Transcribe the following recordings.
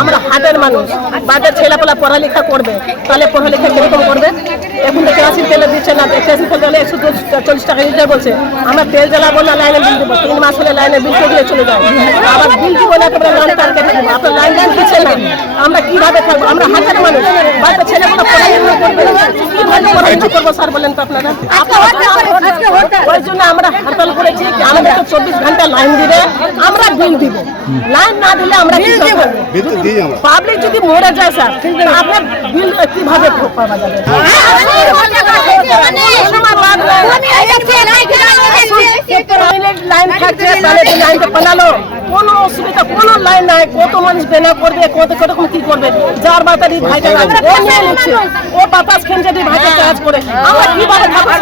আমরা হাটের মানুষ, বাজার ছেলেপেলা পড়ালেখা করবে, তাহলে পড়ালেখা কিরকম করবে? এখন তো কেরাসিন তেলে দিচ্ছে না, কেরাসিন তেলে 140 টাকা লিটার বলছে। আমরা তেল জ্বালাবো না লাইনে বিল দেবো, 3 মাস হলে লাইনে বিল করে চলে যায়, আবার বিল দিব না, লাইন টার্গেট দেবো, আপনার লাইন দিচ্ছে না, আমরা কিভাবে থাকবো? আমরা হাটের মানুষ, বাচ্চা ছেলেপেলা পড়ালেখা করবে, কিভাবে পড়ালেখা করবো স্যার বলেন তো আপনারা? ওই জন্য আমরা হরতাল করেছি, আমাদের তো 24 ঘন্টা লাইন দিবে, আমরা বিল দিব, লাইন না দিলে আমরা কি করবো? পাবলিক যদি মরে যায় স্যার, আপনার বিল কিভাবে পাওয়া যাবে? লাইন থাকছে, তাহলে লাইনটা বানালো, কোনো অসুবিধা, কোনো লাইন নাই, কত মানুষ বেনা করবে, কত রকম কি করবে, যার বাতারি ভাইটা ও নিয়ে নিচ্ছে, ও বাতাস খেয়ে যদি ভাইটা কাজ করে, আমরা কিভাবে থাকবো?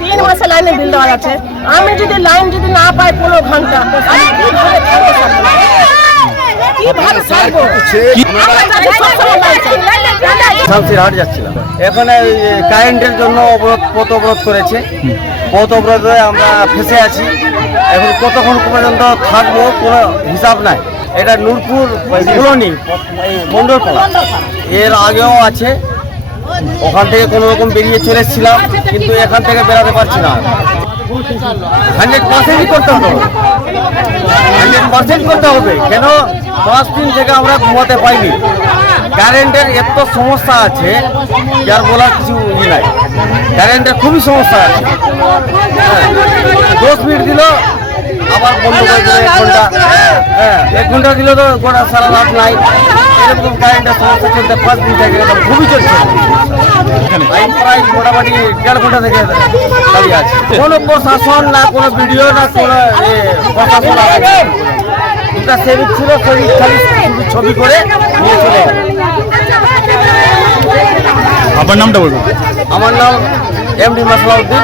3 মাসে লাইনে বিল দেওয়া যাচ্ছে, আমি যদি লাইন যদি না পাই 15 ঘন্টা, আমি কিভাবে থাকবো? হাট যাচ্ছিলাম, এখানে কারেন্টের জন্য পথ অবরোধ করেছে, পথ অবরোধে আমরা ফেসে আছি। এখন কতক্ষণ পর্যন্ত থাকবো কোনো হিসাব নাই। এটা নূরপুর কলোনি মন্ডলপাড়া, এর আগেও আছে, ওখান থেকে কোনো রকম বেরিয়ে চলে এসেছিলাম, কিন্তু এখান থেকে বেরাতে পারছি না। 100% করতে হবে, 100% করতে হবে। কেন 10 দিন থেকে আমরা ঘুমাতে পাইনি, কারেন্টের এত সমস্যা আছে যার বলার কিছু নাই, কারেন্টের খুবই সমস্যা আছে। 10 মিনিট দিল আবার বন্ধ করে দিল, 1 ঘন্টা, 1 ঘন্টা দিল তো গোটা সারা রাত নাই। এরকম কারেন্টের সমস্যা চলতে 5 দিন থেকে খুবই চলছে। প্রায় মোটামুটি 1.5 ঘন্টা থেকে দাঁড়িয়ে আছে, কোনো প্রশাসন না, কোনো ভিডিও না, কোনো প্রশাসন আছে। দুটা সেভিক ছিল, সেভিক খালি ছবি করে নিয়ে চলে গেল। আপনার নামটা বলুন। আমার নাম এমডি মাসলাউদ্দিন।